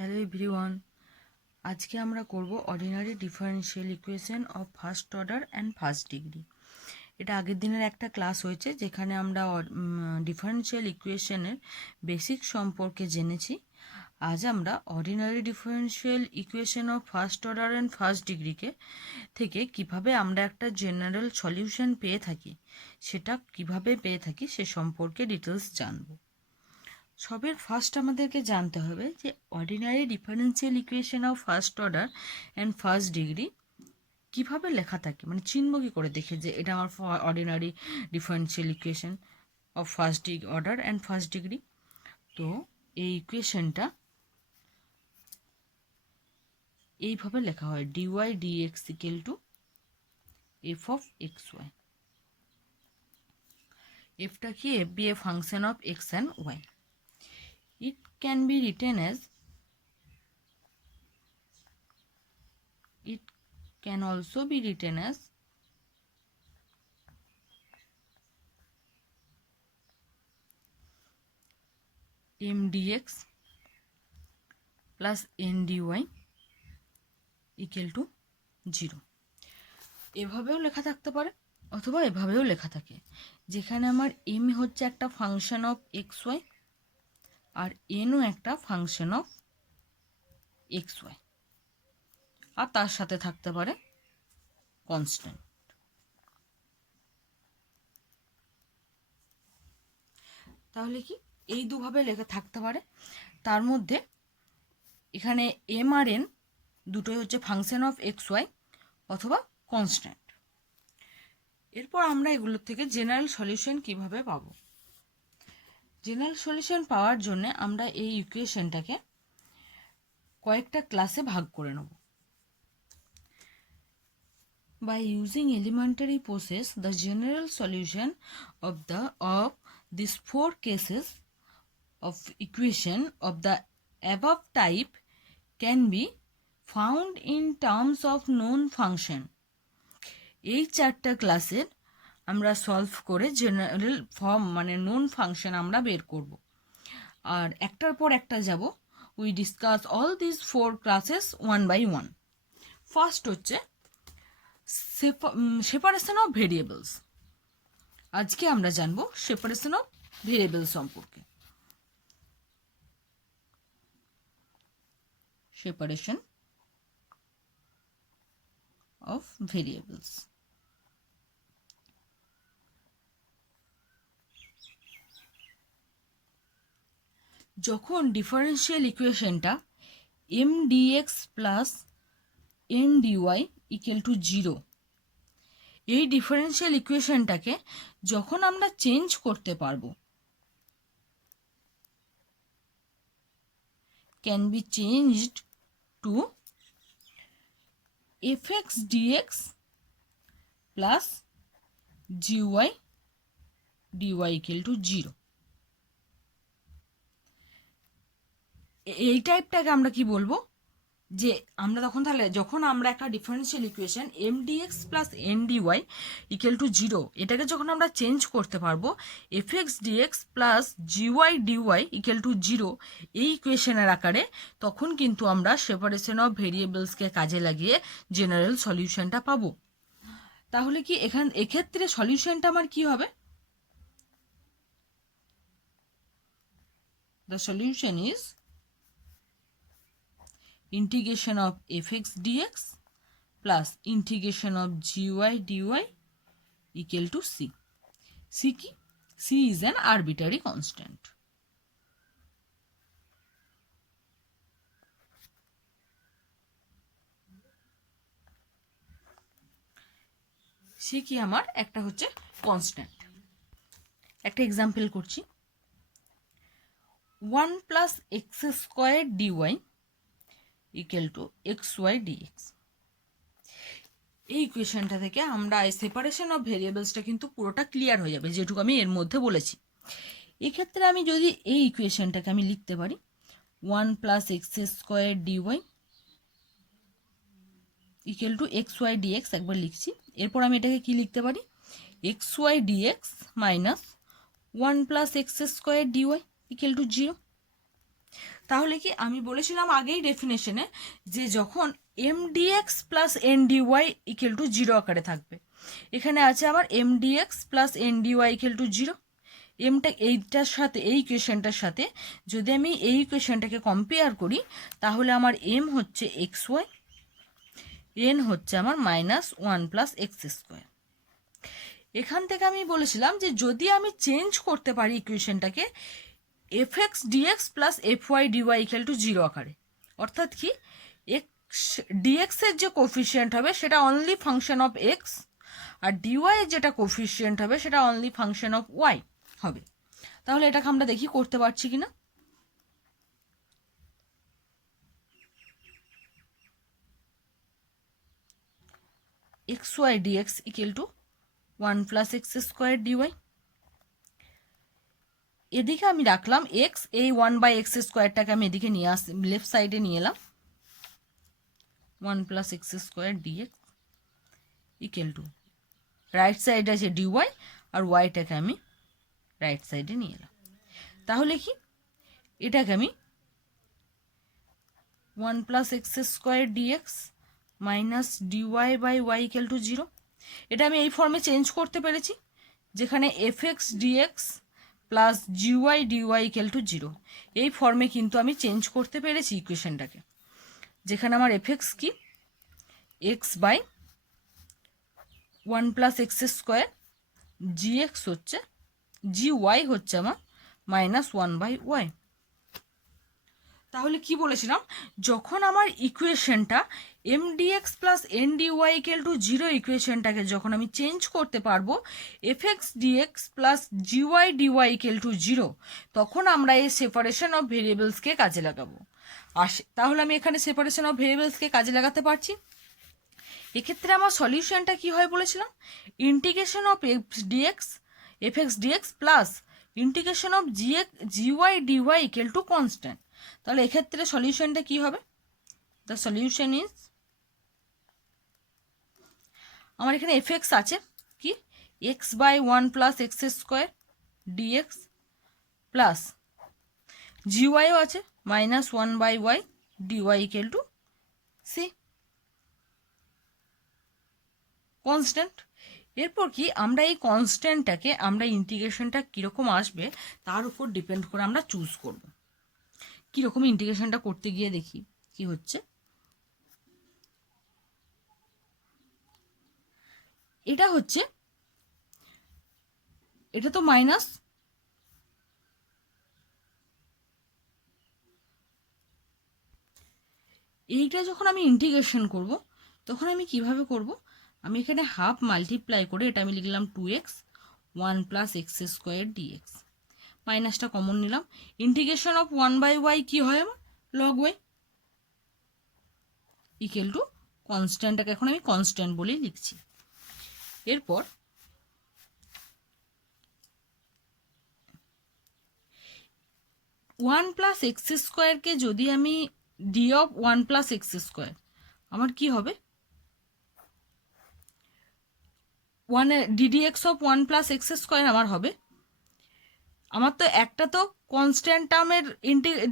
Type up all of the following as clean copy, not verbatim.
Hello everyone, আজকে আমরা করব ordinary differential equation of first order and first degree. এটা আগের দিনের একটা ক্লাস হয়েছে যেখানে আমরা ডিফারেনশিয়াল ইকুয়েশনের বেসিক সম্পর্কে জেনেছি। আজ আমরা ordinary differential equation of first order and first ডিগ্রিকে থেকে কিভাবে আমরা একটা জেনারেল সলিউশন পেয়ে থাকি, সেটা কিভাবে পেয়ে থাকি সে সম্পর্কে ডিটেলস জানবো। সবের ফার্স্ট আমাদেরকে জানতে হবে যে ordinary differential equation of first order and first degree কীভাবে লেখা থাকে, মানে চিনব কী করে দেখে যে এটা আমার ordinary differential equation of first order and first degree. তো এই ইকুয়েশনটা এইভাবে লেখা হয়, dy dx equal to f of x y. এফটা কি? F be a function of x and y. It can be written as, it can also be written as m dx plus n dy equal to 0. এভাবেও লেখা থাকতে পারে অথবা এভাবেও লেখা থাকে, যেখানে আমার m হচ্ছে একটা ফাংশন অফ এক্স ওয়াই আর nও একটা ফাংশন অফ এক্স ওয়াই, আর তার সাথে থাকতে পারে কনস্ট্যান্ট। তাহলে কি এই দুভাবে লেখা থাকতে পারে, তার মধ্যে এখানে এম আর এন দুটোই হচ্ছে ফাংশন অফ এক্স ওয়াই অথবা কনস্ট্যান্ট। এরপর আমরা এগুলোর থেকে জেনারেল সলিউশন কিভাবে পাবো। জেনারেল সলিউশন পাওয়ার জন্য আমরা এই ইকুয়েশনটাকে কয়েকটা ক্লাসে ভাগ করে নেব। By using elementary process, the general solution of these four cases of equation of the above type can be found in terms of known function. এই চারটা ক্লাসের আমরা সলভ করে জেনারেল ফর্ম মানে নোন ফাংশন আমরা বের করব, আর একটার পর একটা যাব। We discuss all this four classes one by one. First হচ্ছে সেপারেশন অফ ভেরিয়েবলস। আজকে আমরা জানবো সেপারেশন অফ ভেরিয়েবল সম্পর্কে। Separation of variables. যখন ডিফারেন্সিয়াল ইকুয়েশনটা m dx plus n dy equal to 0, এই ডিফারেন্সিয়াল ইকুয়েশনটাকে যখন আমরা চেঞ্জ করতে পারবো, can be changed to f x dx plus g y dy equal to 0। এই টাইপটাকে আমরা কি বলবো, যে আমরা তখন তাহলে যখন আমরা একটা differential equation m dx plus n dy equal to 0, এটাকে যখন আমরা চেঞ্জ করতে পারবো f x dx plus g y dy equal to 0 এই ইকুয়েশনের আকারে, তখন কিন্তু আমরা সেপারেশন অফ ভেরিয়েবলসকে কাজে লাগিয়ে জেনারেল সলিউশনটা পাবো। তাহলে কি এক্ষেত্রে সলিউশনটা আমার কি হবে? The solution is integration of fx dx plus integration of gy dy equal to c. c কি? c is an arbitrary constant. c কি আমার একটা হচ্ছে কনস্ট্যান্ট। একটা এক্সাম্পল করছি, 1 plus x squared dy equal to x y dx. এই ইকুয়েশনটা থেকে আমরা এই সেপারেশন অফ ভেরিয়েবলসটা কিন্তু পুরোটা ক্লিয়ার হয়ে যাবে, যেটুকু আমি এর মধ্যে বলেছি। এক্ষেত্রে আমি যদি এই ইকুয়েশনটাকে আমি লিখতে পারি 1 plus x square dy equal to x y dx, একবার লিখছি। এরপর আমি এটাকে কি লিখতে পারি, x y dx minus 1 plus x square dy equal to 0। তাহলে কি আমি বলেছিলাম আগেই ডেফিনেশনে যে যখন m dx plus n dy equal to zero আকারে থাকবে, এখানে আছে আমার m dx plus n dy equal to zero. এমটা এইটার সাথে, এই ইকুয়েশনটার সাথে যদি আমি এই ইকুয়েশনটাকে কম্পেয়ার করি, তাহলে আমার এম হচ্ছে এক্স ওয়াই, এন হচ্ছে আমার -1 প্লাস এক্স স্কোয়ার। এখান থেকে আমি বলেছিলাম যে যদি আমি চেঞ্জ করতে পারি ইকুয়েশনটাকে f x dx plus f y dy equal to zero আকারে, অর্থাৎ কি এক্স ডিএক্স এর যে কোফিশিয়েন্ট হবে সেটা অনলি ফাংশন অফ এক্স, আর ডিওয়াই এর যেটা কোফিশিয়েন্ট হবে সেটা অনলি ফাংশন অফ ওয়াই হবে। তাহলে এটাকে আমরা দেখি করতে পারছি কিনা। X y dx equal to 1 plus x square dy, এদিকে আমি রাখলাম এক্স, এই 1/x স্কোয়ারটাকে আমি এদিকে নিয়ে লেফট সাইডে নিয়ে এলাম, 1 plus x square dx equal to right সাইডে আছে ডিওয়াই, আর ওয়াইটাকে আমি রাইট সাইডে নিয়ে এলাম। তাহলে কি এটাকে আমি 1 plus x square dx minus dy by y equal to zero, এটা আমি এই ফর্মে চেঞ্জ করতে পেরেছি, যেখানে f x dx plus g y dy equal to zero, এই ফর্মে কিন্তু আমি চেঞ্জ করতে পেরেছি ইকুয়েশনটাকে, যেখানে আমার এফ এক্স কি x by 1 plus x square, g x হচ্ছে, জি ওয়াই হচ্ছে আমার -1/y। তাহলে কি বলেছিলাম, যখন আমার ইকুয়েশনটা m dx plus n dy equal to zero ইকুয়েশনটাকে যখন আমি চেঞ্জ করতে পারবো f x dx plus g y dy equal to zero, তখন আমরা এই সেপারেশন অফ ভেরিয়েবলসকে কাজে লাগাবো। আর তাহলে আমি এখানে সেপারেশন অফ ভেরিয়েবলসকে কাজে লাগাতে পারছি। এক্ষেত্রে আমার সলিউশনটা কি হয় বলেছিলাম, integration of f x dx plus integration of g y dy equal to constant. তাহলে এক্ষেত্রে সলিউশনটা কি হবে, দ্য সলিউশন ইজ, আমার এখানে এফ এক্স আছে কি x by 1 plus x square dx plus জিওয়াইও আছে -1/y dy equal to c constant. এরপর কি আমরা এই কনস্ট্যান্টটাকে আমরা ইন্টিগ্রেশনটা কীরকম আসবে তার উপর ডিপেন্ড করে আমরা চুজ করব। কীরকম ইন্টিগ্রেশনটা করতে গিয়ে দেখি কি হচ্ছে। এটা হচ্ছে, এটা তো মাইনাস, এইটা যখন আমি ইন্টিগ্রেশন করব তখন আমি কিভাবে করব, আমি এখানে হাফ মাল্টিপ্লাই করে এটা আমি লিখলাম 2x 1 plus x square dx, মাইনাসটা কমন নিলাম, ইন্টিগ্রেশন অফ 1/y কি হয় আমার লগ ওয়াই ইকুয়াল টু কনস্ট্যান্টটাকে এখন আমি কনস্ট্যান্ট বলেই লিখছি। এরপর 1 প্লাস এক্স স্কোয়ারকে যদি আমি D of 1 plus x square, আমার কি হবে 1 ddx of 1 plus x square আমার হবে, আমার তো একটা তো কনস্ট্যান্ট টার্মের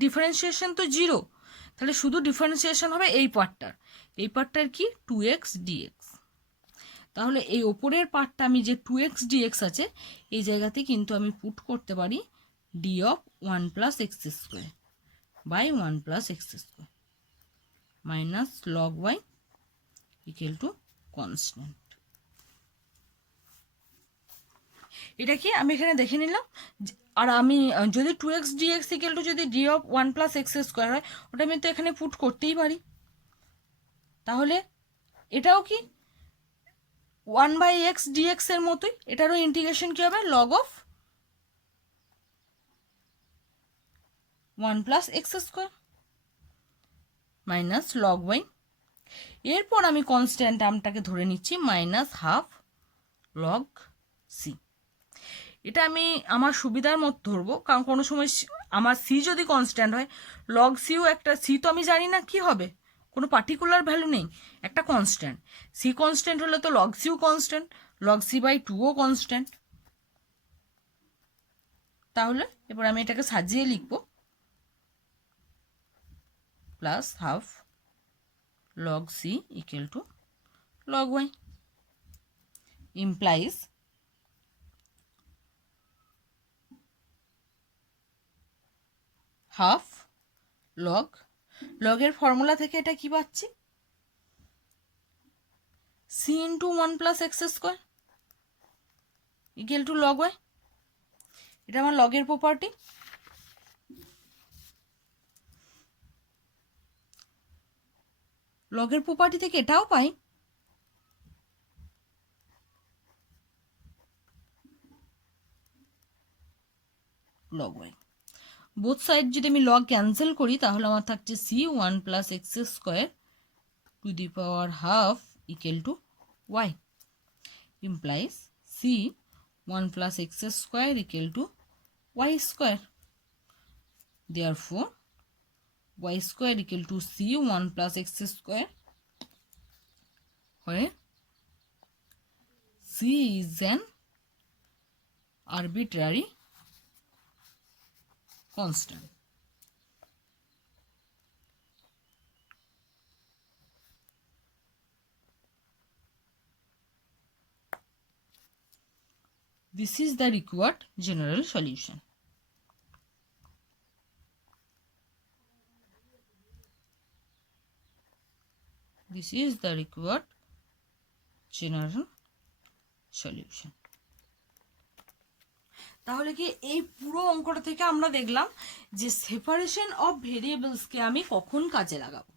ডিফারেন্সিয়েশন তো জিরো, তাহলে শুধু ডিফারেন্সিয়েশন হবে এই পার্টটার কি 2x dx। তাহলে এই ওপরের পার্টটা আমি যে 2x dx আছে এই জায়গাতে কিন্তু আমি পুট করতে পারি d of 1 plus x square by 1 plus x square minus log y equal to constant. এটা কি আমি এখানে দেখে নিলাম, আর আমি যদি 2x dx ইকুয়াল টু যদি D of 1 plus x square হয় ওটা আমি তো এখানে পুট করতেই পারি। তাহলে এটাও কি 1/x dx এর মতোই, এটারও ইন্টিগ্রেশন কি হবে log of 1 plus x square minus log y. এরপর আমি কনস্ট্যান্ট টার্মটাকে ধরে নিচ্ছি -1/2 লগ সি। এটা আমি আমার সুবিধার মতো ধরবো, কারণ কোনো সময় আমার সি যদি কনস্ট্যান্ট হয় লগ সিও একটা, সি তো আমি জানি না কি হবে, কোনো পার্টিকুলার ভ্যালু নেই, একটা কনস্ট্যান্ট, সি কনস্ট্যান্ট হলে তো লগ সিও কনস্ট্যান্ট, লগ সি বাই 2ও কনস্ট্যান্ট। তাহলে এবার আমি এটাকে সাজিয়ে লিখব plus half log c equal to log y, implies half log এর ফর্মুলা থেকে এটা কি পাচ্ছি, c into 1 plus x square equal to log y, এটা আমার লগের প্রপার্টি। লগের প্রপার্টি থেকে এটাও পাই, log y। বোথ সাইড যদি আমি লগ ক্যান্সেল করি তাহলে আমার থাকছে c 1 plus x square to the power half equal to y, implies c 1 plus x square equal to y square, therefore y square equal to c 1 plus x square, where c is an arbitrary constant. This is the required general solution. This is the required general solution. তাহলে কি এই পুরো অঙ্কটা থেকে আমরা দেখলাম যে separation of ভেরিয়েবলসকে আমি কখন কাজে লাগাবো,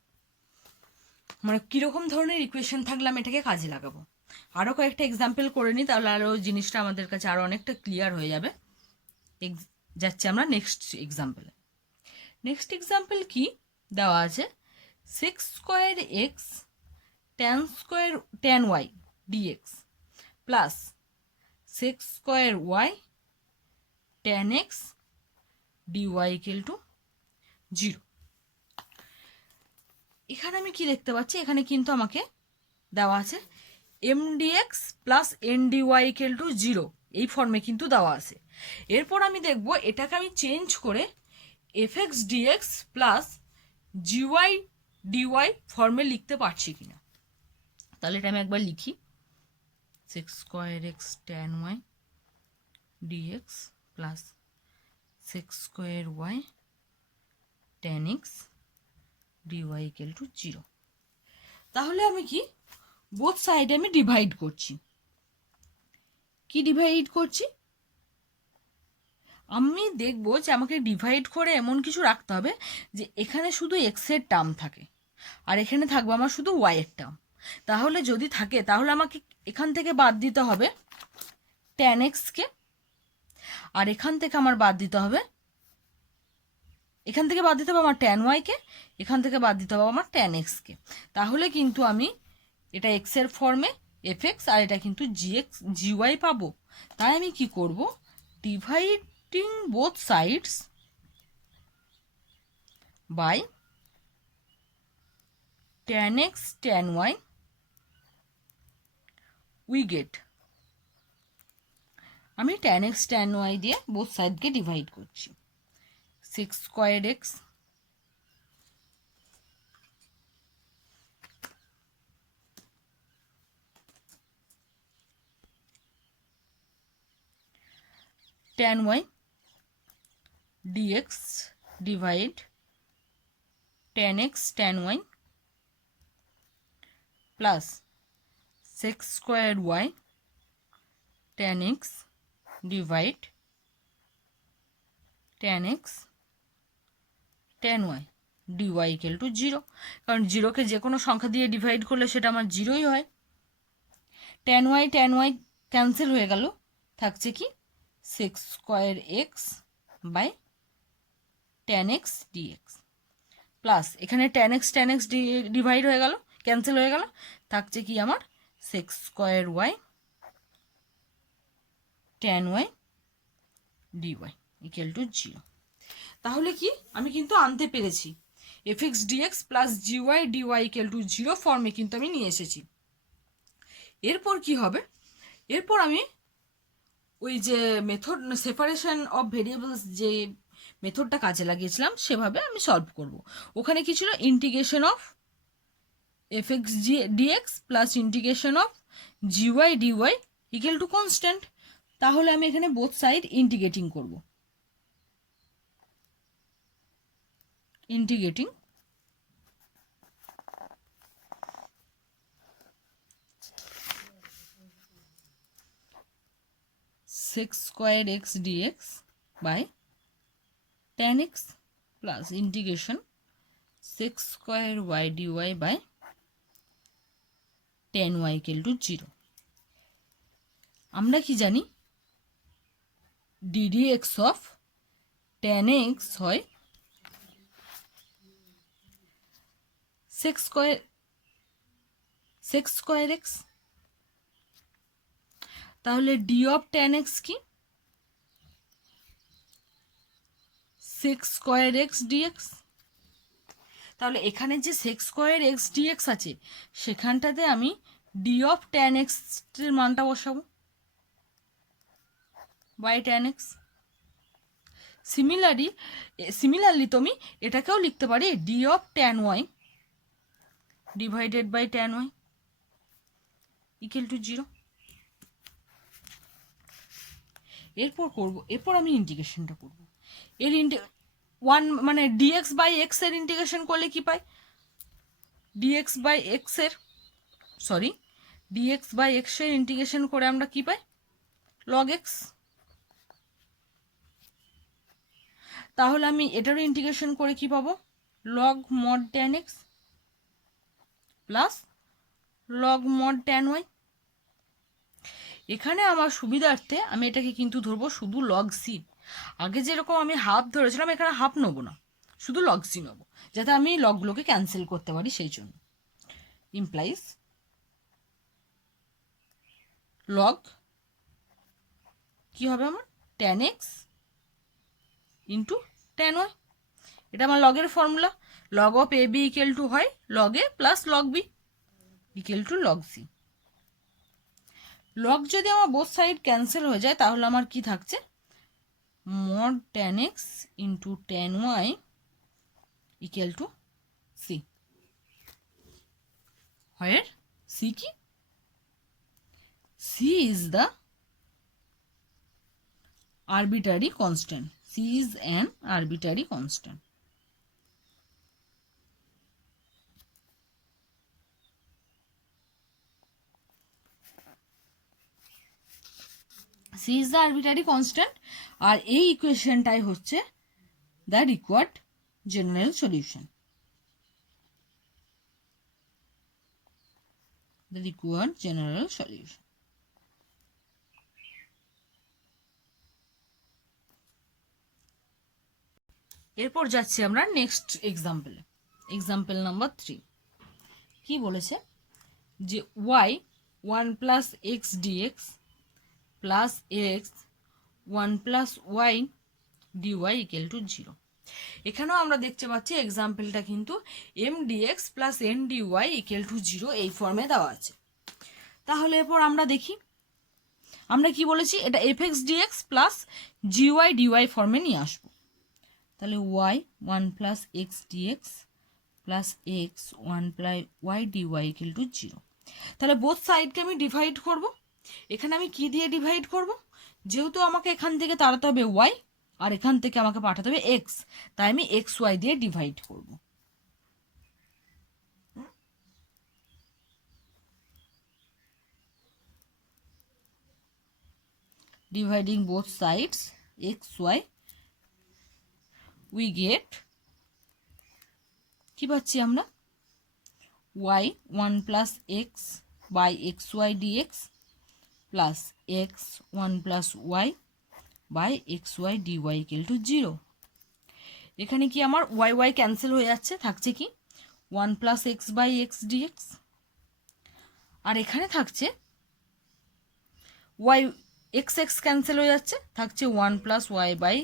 মানে কিরকম ধরনের ইকুয়েশন থাকলে আমি এটাকে কাজে লাগাবো। আরও কয়েকটা এক্সাম্পল করে নিই, তাহলে আরও জিনিসটা আমাদের কাছে আরও অনেকটা ক্লিয়ার হয়ে যাবে। যাচ্ছি আমরা নেক্সট এক্সাম্পলে। নেক্সট এক্সাম্পল কি দেওয়া আছে, sec square x tan y dx plus sec square y tan x dy equal to 0। এখানে আমি কি দেখতে পাচ্ছি, এখানে কিন্তু আমাকে দেওয়া আছে m dx plus n dy equal to 0, এই ফর্মে কিন্তু দেওয়া আছে। এরপর আমি দেখব এটাকে আমি চেঞ্জ করে f x dx plus g y dy ফর্মে লিখতে পারছি কিনা। তাহলে এটা আমি একবার লিখি, sec square x tan y dx plus sec square y tan x dy equal to 0। তাহলে আমি কি বোথ সাইডে আমি ডিভাইড করছি। কি ডিভাইড করছি, আমি দেখব যে আমাকে ডিভাইড করে এমন কিছু রাখতে হবে যে এখানে শুধু এক্সের টার্ম থাকে আর এখানে থাকবে আমার শুধু ওয়াইয়ের টার্ম। তাহলে যদি থাকে তাহলে আমাকে এখান থেকে বাদ দিতে হবে ট্যান এক্সকে, আর এখান থেকে আমার বাদ দিতে হবে, এখান থেকে বাদ দিতে হবে আমার ট্যান ওয়াইকে, এখান থেকে বাদ দিতে হবে আমার ট্যান এক্সকে। তাহলে কিন্তু আমি এটা এক্সের ফর্মে এফ এক্স আর এটা কিন্তু জিএক্স জিওয়াই পাবো। তাই আমি কি করব, dividing both sides by tan x tan y we get, আমি ট্যান এক্স ট্যান ওয়াই দিয়ে বোথ সাইডকে ডিভাইড করছি। Sec square x tan y dx divide tan x tan y plus sec square y tan x divide tan x tan y dy equal to 0, কারণ 0কে যে কোনো সংখ্যা দিয়ে divide করলে সেটা আমার 0ই হয়। ট্যান ওয়াই ক্যান্সেল হয়ে গেল, থাকছে কি sec square x by tan x dx plus এখানে ট্যান এক্স ডিভাইড হয়ে গেল, ক্যান্সেল হয়ে গেল, থাকছে কি আমার sec square y tan y dy equal to 0। তাহলে কি আমি কিন্তু আনতে পেরেছি f x dx plus g y dy equal to 0 ফর্মে কিন্তু আমি নিয়ে এসেছি। এরপর কি হবে, এরপর আমি ওই যে মেথড সেপারেশন অফ ভেরিয়েবলস যে মেথডটা কাজে লাগিয়েছিলাম সেভাবে আমি সলভ করব। ওখানে কি ছিল, integration of fx dx plus integration of gy dy equal to constant. তাহলে আমি এখানে বোথ সাইড ইন্টিগ্রেটিং করব। Integrating sec square x dx by tan x plus integration sec square y dy by tan y equal to 0। আমরা কি জানি, ddx of tan x হয় sec square x। তাহলে d of tan x কি, sec square x dx। তাহলে এখানে যে sec square x dx আছে সেখানটাতে আমি d of tan x এর মানটা বসাবো by tan x। সিমিলারলি তুমি এটাকেও লিখতে পারি d of tan y divided by tan y equal to 0। এরপর আমি ইন্টিগ্রেশনটা করব। এর ওয়ান মানে dx বাই x এর ইন্টিগ্রেশন করলে কি পাই, dx বাই x এর ইন্টিগ্রেশন করে আমরা কি পাই, log x। তাহলে আমি এটারও ইন্টিগ্রেশন করে কি পাবো, log mod tan x plus log mod tan y। এখানে আমার সুবিধার্থে আমি এটাকে কিন্তু ধরবো শুধু log c। আগে যেরকম আমি হাফ ধরেছিলাম এখানে হাফ নেবো না, শুধু log c নেবো, যাতে আমি লগগুলোকে ক্যান্সেল করতে পারি, সেই জন্য। ইমপ্লাইজ log কি হবে আমার, tan x into tan y। এটা আমার লগের formula. log of ab equal to হয় log a plus log b equal to log c। Log যদি আমার বোথ সাইড ক্যান্সেল হয়ে যায় তাহলে আমার কি থাকছে, mod tan x into tan y equal to c। Where c কি, c is the arbitrary constant, c is an arbitrary constant। c is the arbitrary constant আর এই ইকুয়েশনটাই হচ্ছে the required general solution। the required general solution। এরপর যাচ্ছি আমরা next এক্সাম্পলে। Example number 3 কি বলেছে, যে y 1 plus x dx plus x 1 plus y dy equal to 0। এখানেও আমরা দেখতে পাচ্ছি এক্সাম্পলটা কিন্তু m dx plus n dy equal to 0 এই ফর্মে দেওয়া আছে। তাহলে এরপর আমরা দেখি, আমরা কি বলেছি, এটা f x dx plus g y dy ফর্মে নিয়ে আসবো। তাহলে y 1 plus x dx plus x 1 plus y dy equal to 0। তাহলে বোথ সাইডকে আমি ডিভাইড করব। এখানে আমি কি দিয়ে ডিভাইড করব, যেহেতু আমাকে এখান থেকে তাড়াতে হবে ওয়াই আর এখান থেকে আমাকে পাঠাতে হবে এক্স, তাই আমি এক্স ওয়াই দিয়ে ডিভাইড করব। Dividing both sides x y, we get কি পাচ্ছি আমরা, y 1 plus x by x y dx plus x 1 plus y by x y dy equal to 0। এখানে কি আমার ওয়াই ওয়াই ক্যান্সেল হয়ে যাচ্ছে, থাকছে কি 1 plus x by x dx, আর এখানে থাকছে ওয়াই এক্স এক্স ক্যান্সেল হয়ে যাচ্ছে, থাকছে 1 plus y by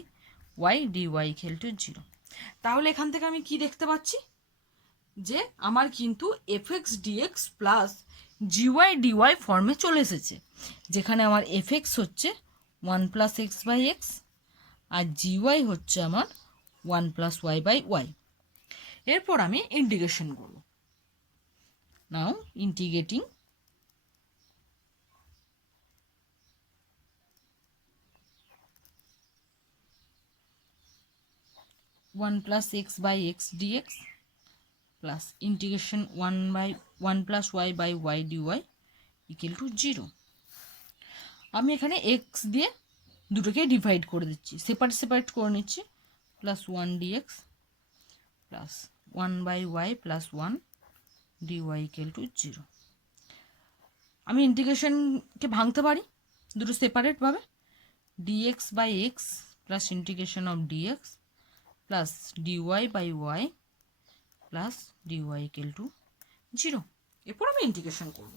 y dy equal to 0। তাহলে এখান থেকে আমি কি দেখতে পাচ্ছি, যে আমার কিন্তু f x dx plus g y dy ফর্মে চলে এসেছে, যেখানে আমার এফ এক্স হচ্ছে 1 প্লাস এক্স বাই এক্স আর জিওয়াই হচ্ছে আমার 1 প্লাস ওয়াই বাই ওয়াই। এরপর আমি ইন্টিগ্রেশন করব। নাও integrating 1 plus x by x dx plus integration 1 plus y by y dy equal to 0। আমি এখানে x দিয়ে দুটোকে ডিভাইড করে দিচ্ছি, সেপারেট করে নিচ্ছি, plus 1 dx plus 1 by y plus 1 dy equal to 0। আমি ইন্টিগ্রেশনকে ভাঙতে পারি দুটো সেপারেটভাবে, dx by x plus integration of dx plus dy by y plus dy equal to 0। এরপর আমি ইন্টিগ্রেশন করব।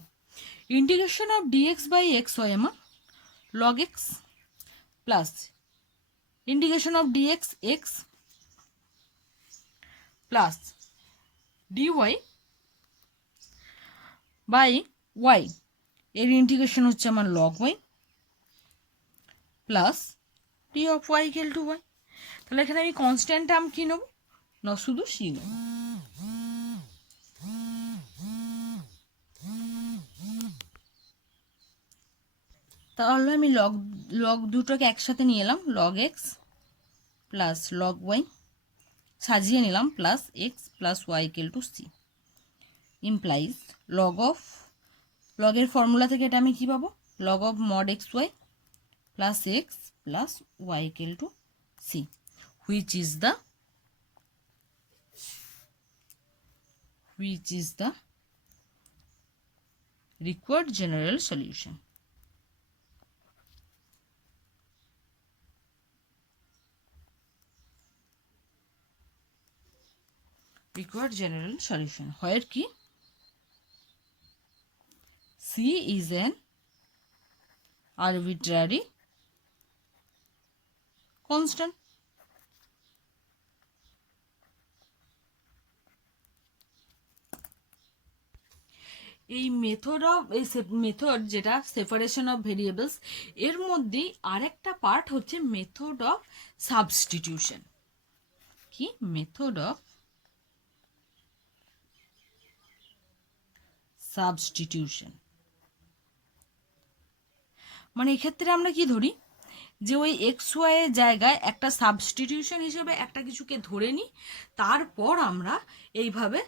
Integration of dx by x হয় আমার log x plus integration of dx x plus dy by y, এর integration হচ্ছে আমার log y plus d of y equal to y। তাহলে এখানে আমি কনস্ট্যান্ট টার্ম কি নেব না, শুধু c নেব। তাহলে আমি লগ দুটোকে একসাথে নিয়ে এলাম, log x plus log y সাজিয়ে নিলাম, plus x plus y equal to c implies লগের ফর্মুলা থেকে এটা আমি কি পাবো, log of mod x y plus x plus y equal to c, which is the required general solution। required general solution where কি c is an arbitrary constant। এই method যেটা separation of variables, এর মধ্যেই আরেকটা part হচ্ছে method of substitution. কি method of substitution মানে এক্ষেত্রে আমরা কি ধরি যে ওই এক্স ওয়াই এর জায়গায় একটা সাবস্টিটিউশন হিসেবে একটা কিছুকে ধরে নিই, তারপর আমরা এইভাবে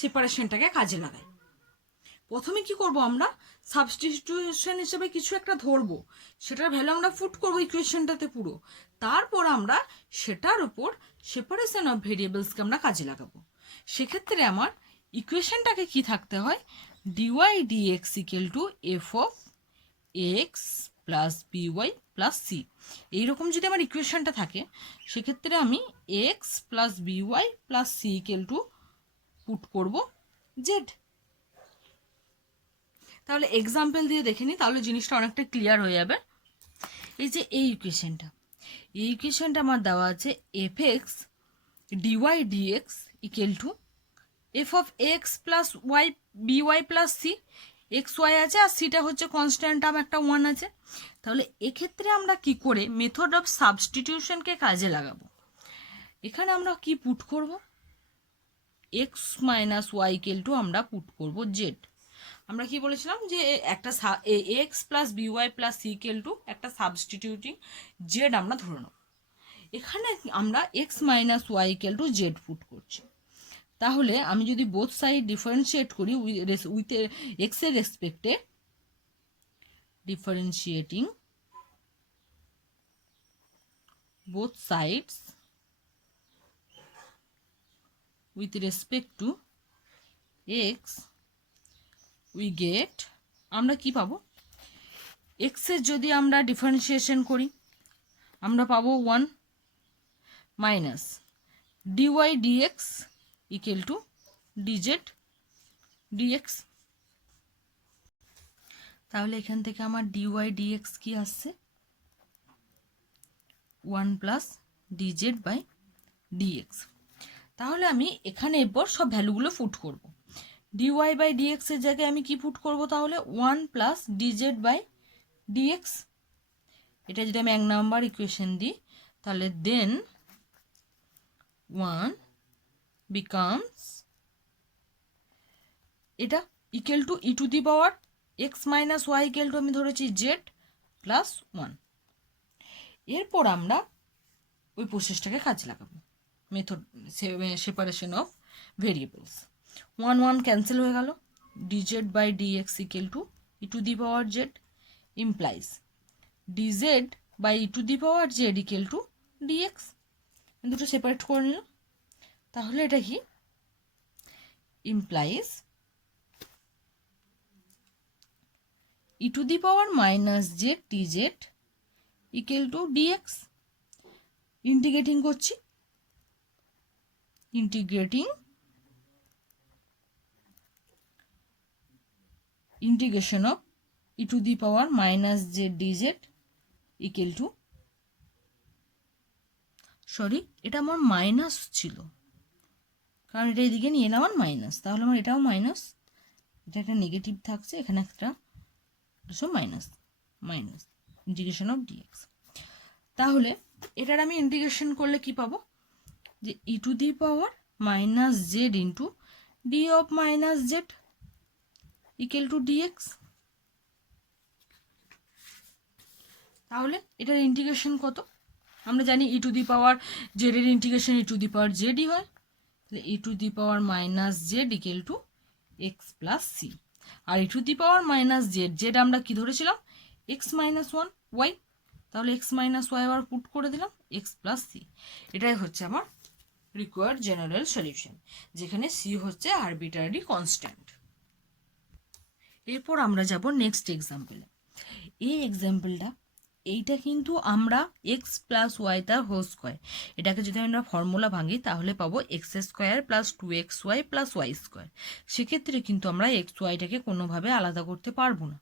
সেপারেশনটাকে কাজে লাগাই। প্রথমে কি করব, আমরা সাবস্টিটিউশন হিসেবে কিছু একটা ধরবো, সেটার ভ্যালু আমরা পুট করবো ইকুয়েশনটাতে পুরো, তারপর আমরা সেটার উপর সেপারেশন অফ ভেরিয়েবলসকে আমরা কাজে লাগাবো। সেক্ষেত্রে আমার ইকুয়েশনটাকে কি থাকতে হয়, dy dx equal to f of x plus by plus c. এইরকম যদি আমার ইকুয়েশনটা থাকে, সেক্ষেত্রে আমি x plus by plus c equal to put করব জেড। তাহলে এক্সাম্পল দিয়ে দেখে নিই, তাহলে জিনিসটা অনেকটা ক্লিয়ার হয়ে যাবে। এই যে এই ইকুয়েশনটা আমার দেওয়া আছে f x dy dx equal to f of x plus y b y plus c. X y আছে আর সিটা হচ্ছে কনস্ট্যান্ট টার্ম, একটা 1 আছে। তাহলে এক্ষেত্রে আমরা কি করে মেথড অফ সাবস্টিটিউশনকে কাজে লাগাবো, এখানে আমরা কি পুট করব, x minus y equal to আমরা পুট করব জেড। আমরা কি বলেছিলাম যে একটা x plus by plus c equal to একটা সাবস্টিটিউটিং জেড আমরা ধরে নেব। এখানে আমরা x minus y equal to z put করছি। তাহলে আমি যদি বোথ সাইড ডিফারেন্সিয়েট করি উইথ এক্স এর রেসপেক্টে, differentiating both sides with respect to x, we get, আমরা কি পাবো, x এর যদি আমরা ডিফারেন্সিয়েশন করি আমরা পাবো 1 minus dy dx equal two dz dx। তাহলে এখান থেকে আমার dy dx কি আসছে, 1 প্লাস dz বাই dx। তাহলে আমি এখানে এরপর সব ভ্যালুগুলো পুট করব। dy বাই dx এর জায়গায় আমি কি পুট করব, তাহলে 1 প্লাস dz বাই dx। এটা যদি আমি 1 নাম্বার ইকুয়েশন দিই, তাহলে দেন 1 becomes এটা equal to e to the power x minus y equal to আমি ধরেছি জেড প্লাস 1। এরপর আমরা ওই প্রসেসটাকে কাজে লাগাবো, method separation of variables. 1 1 cancel হয়ে গেল, dz by dx equal to e to the power z implies dz by e to the power z equal to dx। দুটো সেপারেট করে নিলাম, তাহলে এটা কি implies e to the power minus z dz equal to dx। Integrating করছি, integration of e to the power minus z dz equal to, sorry এটা আমার minus ছিল কারণ এটা এদিকে নিয়ে এলাম আমার মাইনাস, তাহলে আমার এটাও মাইনাস, এটা একটা নেগেটিভ থাকছে, এখানে একটা minus minus integration of dx. তাহলে এটার আমি ইন্টিগ্রেশন করলে কি পাবো, যে e to the power minus z into d of minus z equal to dx. তাহলে এটার ইন্টিগ্রেশন কত, আমরা জানি e to the power z এর integration e to the power জেডই হয়, তাহলে e to the power minus z equal to x plus c. আর e to the power minus z, Z আমরা কি ধরেছিলাম এক্স মাইনাস 1 ওয়াই, তাহলে x minus Y আবার পুট করে দিলাম এক্স প্লাস সি। এটাই হচ্ছে আমার রিকোয়ার্ড জেনারেল সলিউশন, যেখানে সি হচ্ছে আরবিটারি কনস্ট্যান্ট। এরপর আমরা যাব নেক্সট এক্সাম্পলে। এই এক্সাম্পলটা এইটা কিন্তু আমরা এক্স প্লাস ওয়াই তার হোল স্কোয়ার, এটাকে যদি আমরা ফর্মুলা ভাঙি তাহলে পাবো x square plus 2xy plus y square. সেক্ষেত্রে কিন্তু আমরা এক্স ওয়াইটাকে কোনোভাবে আলাদা করতে পারবো না,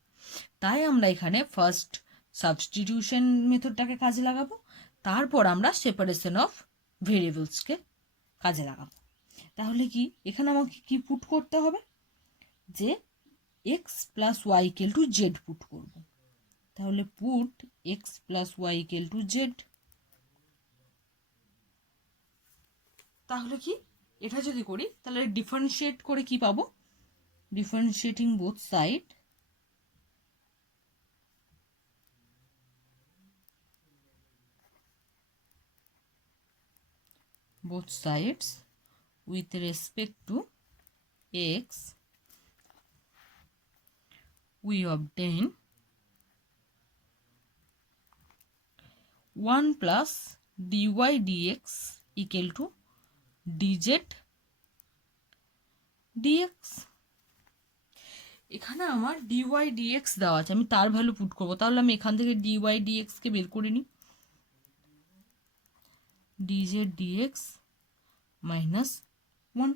তাই আমরা এখানে ফার্স্ট সাবস্টিটিউশন মেথডটাকে কাজে লাগাবো, তারপর আমরা সেপারেশন অফ ভেরিয়েবলসকে কাজে লাগাবো। তাহলে কি এখানে আমাকে কি পুট করতে হবে, যে x plus y equal to z put করব। তাহলে put x plus y equal to z. তাহলে কি এটা যদি করি তাহলে ডিফারেন্সিয়েট করে কি পাবো, differentiating both side with respect to x, we obtain 1 plus dy dx equal to dz dx। এখানে আমার dy dx দেওয়া আছে, আমি তার ভ্যালু পুট করবো, তাহলে আমি এখান থেকে dy dx কে বের করে নিই, dz dx মাইনাস 1,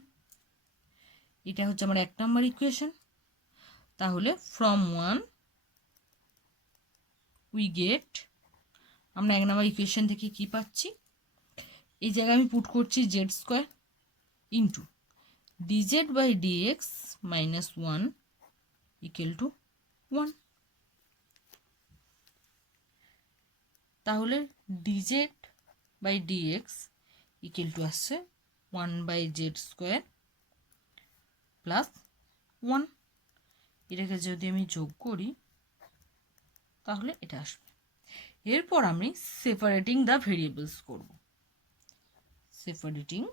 এটা হচ্ছে আমার 1 নম্বর ইকুয়েশন। তাহলে ফ্রম 1 উই গেট, আমরা 1 নম্বর ইকুয়েশন থেকে কি পাচ্ছি, এই জায়গায় আমি পুট করছি z square into dz by dx minus 1 equal to 1। তাহলে dz by dx equal to আসছে 1 বাই জেড স্কোয়ার প্লাস 1। এটাকে যদি আমি যোগ করি তাহলে এটা আসবে। এরপর আমি সেপারেটিং দ্য ভেরিয়েবলস করব, separating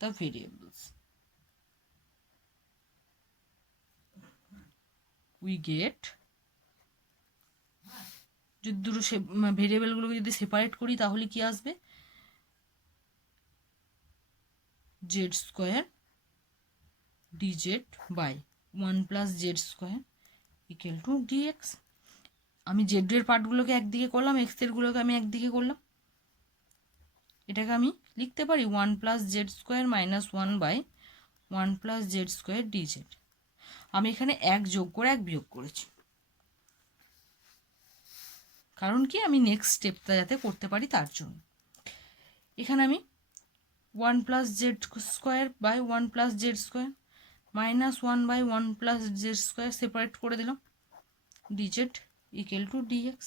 the variables, we get, যদি দুটো ভেরিয়েবলগুলোকে যদি সেপারেট করি তাহলে কি আসবে, z square dz by 1 plus z square equal to dx. আমি জেড এর পার্টগুলোকে একদিকে করলাম, এক্স এর গুলোকে আমি একদিকে করলাম, এটাকে আমি লিখতে পারি 1 plus z square minus 1 by 1 plus z square d z. আমি এখানে 1 যোগ করে 1 বিয়োগ করেছি, কারণ কি আমি নেক্সট স্টেপটা যাতে করতে পারি তার জন্য। এখানে আমি 1 plus z square by 1 plus z square minus 1 by 1 plus z square separate করে দিলাম, ডিজেড ইকুয়াল টু ডিএক্স।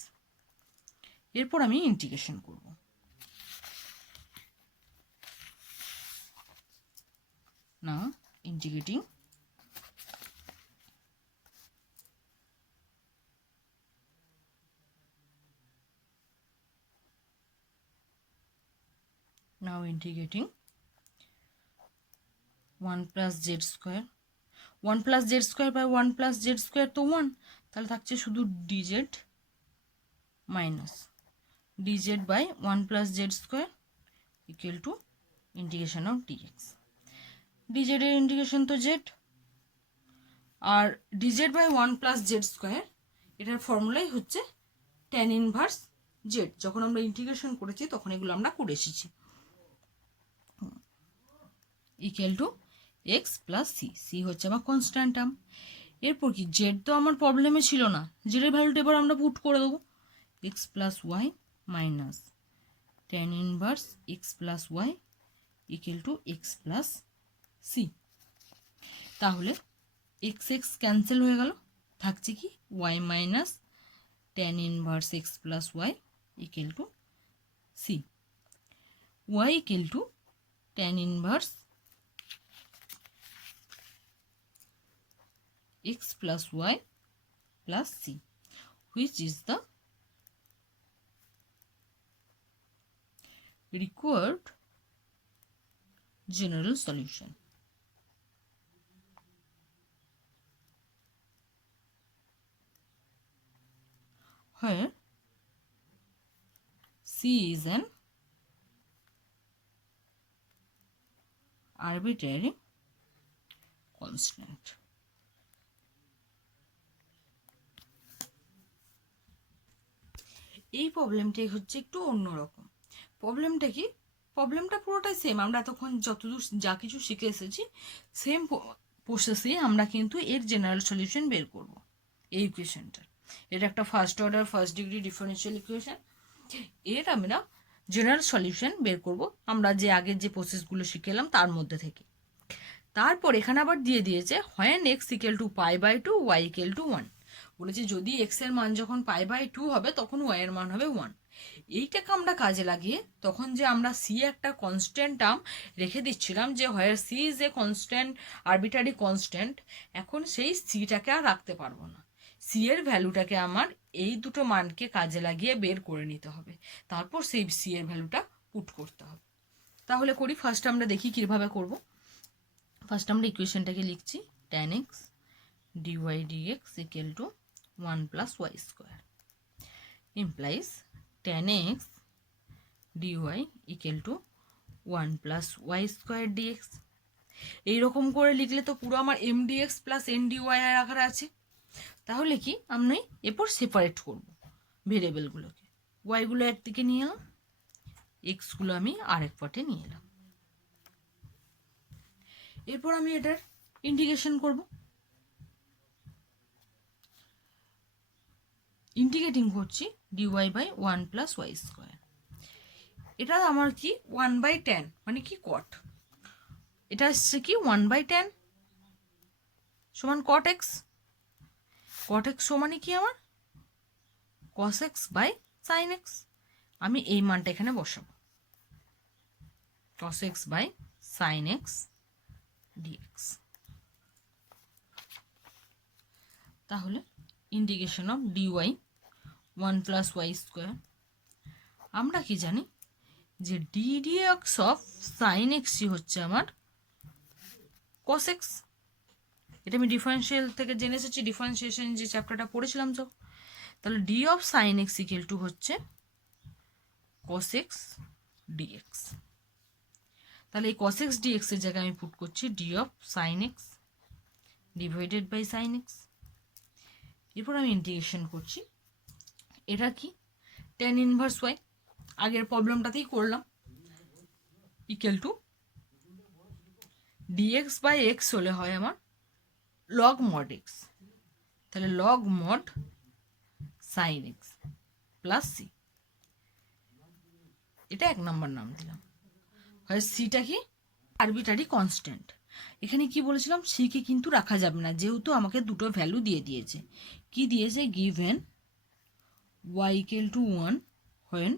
এরপর আমি ইন্টিগ্রেশন করব। নাও integrating now integrating 1 plus z square 1 plus z square by 1 plus z square তো 1, তাহলে থাকছে শুধু dz minus dz by 1 plus z square equal to integration of dx। dz এর integration তো z, R dz by 1 plus z square এটার ফর্মুলাই হচ্ছে tan inverse z। যখন আমরা ইন্টিগ্রেশন করেছি তখন এগুলো আমরা করে এসেছি। Equal to x plus c, c হচ্ছে আমার কনস্ট্যান্ট টার্ম। এরপর কি জেড তো আমার প্রবলেমে ছিল না, জেডের ভ্যালুটা এবার আমরা পুট করে দেবো, x plus y minus tan inverse x plus y equal to x plus c. তাহলে এক্স এক্স ক্যান্সেল হয়ে গেল, থাকছে কি y minus tan inverse x plus y equal to c. Y equal to tan inverse x plus y plus c, which is the required general solution. Where c is an arbitrary constant. এই প্রবলেমটাই হচ্ছে একটু অন্যরকম। প্রবলেমটা কি, প্রবলেমটা পুরোটাই same, আমরা এতক্ষণ যতদূর যা কিছু শিখে এসেছি সেম প্রসেসে আমরা কিন্তু এর জেনারেল সলিউশন বের করব এই ইকুয়েশনটার। এটা একটা first order first degree differential equation, এর আমরা জেনারেল সলিউশন বের করব আমরা যে আগের যে প্রসেসগুলো শিখে এলাম তার মধ্যে থেকে। তারপর এখানে আবার দিয়ে দিয়েছে when x equal to pi by two y equal to 1, বলেছে যদি এক্স এর মান যখন পাই বাই 2 হবে তখন ওয়াই এর মান হবে 1। এইটাকে আমরা কাজে লাগিয়ে তখন যে আমরা সি একটা কনস্ট্যান্ট টার্ম রেখে দিচ্ছিলাম, যে where c is a constant arbitrary constant, এখন সেই সিটাকে আর রাখতে পারবো না, সি এর ভ্যালুটাকে আমার এই দুটো মানকে কাজে লাগিয়ে বের করে নিতে হবে, তারপর সেই সি এর ভ্যালুটা পুট করতে হবে। তাহলে করি, ফার্স্ট আমরা দেখি কীভাবে করব। ফার্স্ট আমরা ইকুয়েশনটাকে লিখছি, tan x dy dx equal to 1 plus y square implies tan x dy equal to 1 plus y square dx। এইরকম করে লিখলে তো পুরো আমার m dx plus n dy আর আকারে আছে। তাহলে কি আমি এরপর সেপারেট করব ভেরিয়েবলগুলোকে, ওয়াইগুলো একদিকে নিয়ে এলাম, এক্সগুলো আমি আরেক পাটে নিয়ে এলাম। এরপর আমি এটার ইন্টিগ্রেশন করব। ইন্টিগ্রেটিং করছি d y by 1 plus y square. এটা আমার কি 1/10 মানে কি কট, এটা আসছে কি 1/10 সমান কট এক্স। কট এক্স সমানই কি আমার cos x by sine x. আমি এই মানটা এখানে বসাবো, cos x by sine x dx. তাহলে integration of dy 1 plus y square, আমরা কি জানি যে ডি ডিএক্স অফ সাইন এক্সই হচ্ছে আমার কস এক্স। এটা আমি ডিফারেন্সিয়াল থেকে জেনে এসেছি, ডিফারেন্সিয়েশন যে চ্যাপ্টারটা পড়েছিলাম যখন। তাহলে D of sine x equal two হচ্ছে কস এক্স ডিএক্স। তাহলে এই কস এক্স ডিএক্স এর জায়গায় আমি পুট করছি d of sine x divided by sine x. এরপর আমি ইন্টিগ্রেশন করছি, এটা কি tan ইনভার্স ওয়াই, আগের প্রবলেমটাতেই করলাম, equal to d x by x হলে হয় আমার লগ মড এক্স, তাহলে log mod sine x plus c. এটা এক নম্বর নাম দিলাম। হয় সিটা কি আরবিটারি কনস্ট্যান্ট, এখানে কি বলেছিলাম সিকে কিন্তু রাখা যাবে না, যেহেতু আমাকে দুটো ভ্যালু দিয়ে দিয়েছে। কি দিয়েছে, given y equal to 1 when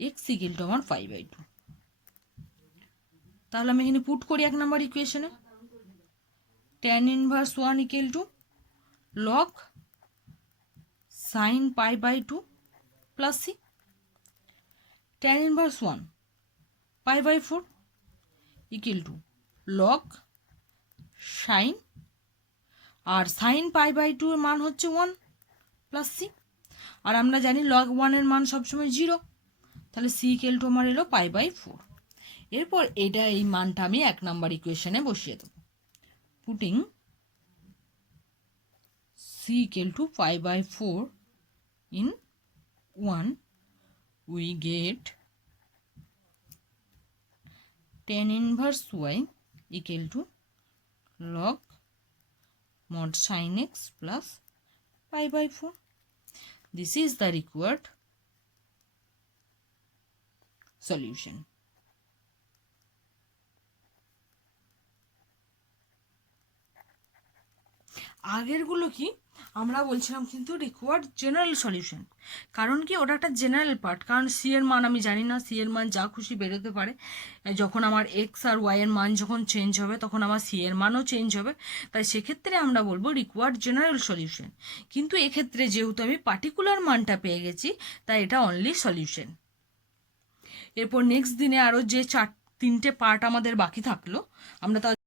x equal to আমার 5/2। তাহলে আমি এখানে পুট করি 1 নম্বর ইকুয়েশনে, tan inverse 1 equal to log sin pi/2 plus c। tan inverse 1 pi/4 equal to log sin, R sin pi/2 এর মান হচ্ছে 1 প্লাস c, আর আমরা জানি log 1 এর মান সবসময় 0, তাহলে c equal to আমার এলো pi/4। এরপর এটা এই মানটা আমি 1 নম্বর ইকুয়েশনে বসিয়ে দেবো, putting c equal to pi/4 in 1, we get tan inverse y equal to log mod sin x plus pi/4। This is the required solution. আগেরগুলো কি আমরা বলছিলাম কিন্তু রিকোয়ার্ড জেনারেল সলিউশন, কারণ কি ওটা একটা জেনারেল পার্ট, কারণ সি এর মান আমি জানি না, সি এর মান যা খুশি বেরোতে পারে, যখন আমার এক্স আর ওয়াই এর মান যখন চেঞ্জ হবে তখন আমার সি এর মানও চেঞ্জ হবে, তাই সেক্ষেত্রে আমরা বলবো রিকোয়ার্ড জেনারেল সলিউশন। কিন্তু এক্ষেত্রে যেহেতু আমি পার্টিকুলার মানটা পেয়ে গেছি তাই এটা অনলি সলিউশন। এরপর নেক্সট দিনে আরও যে 3টে পার্ট আমাদের বাকি থাকলো আমরা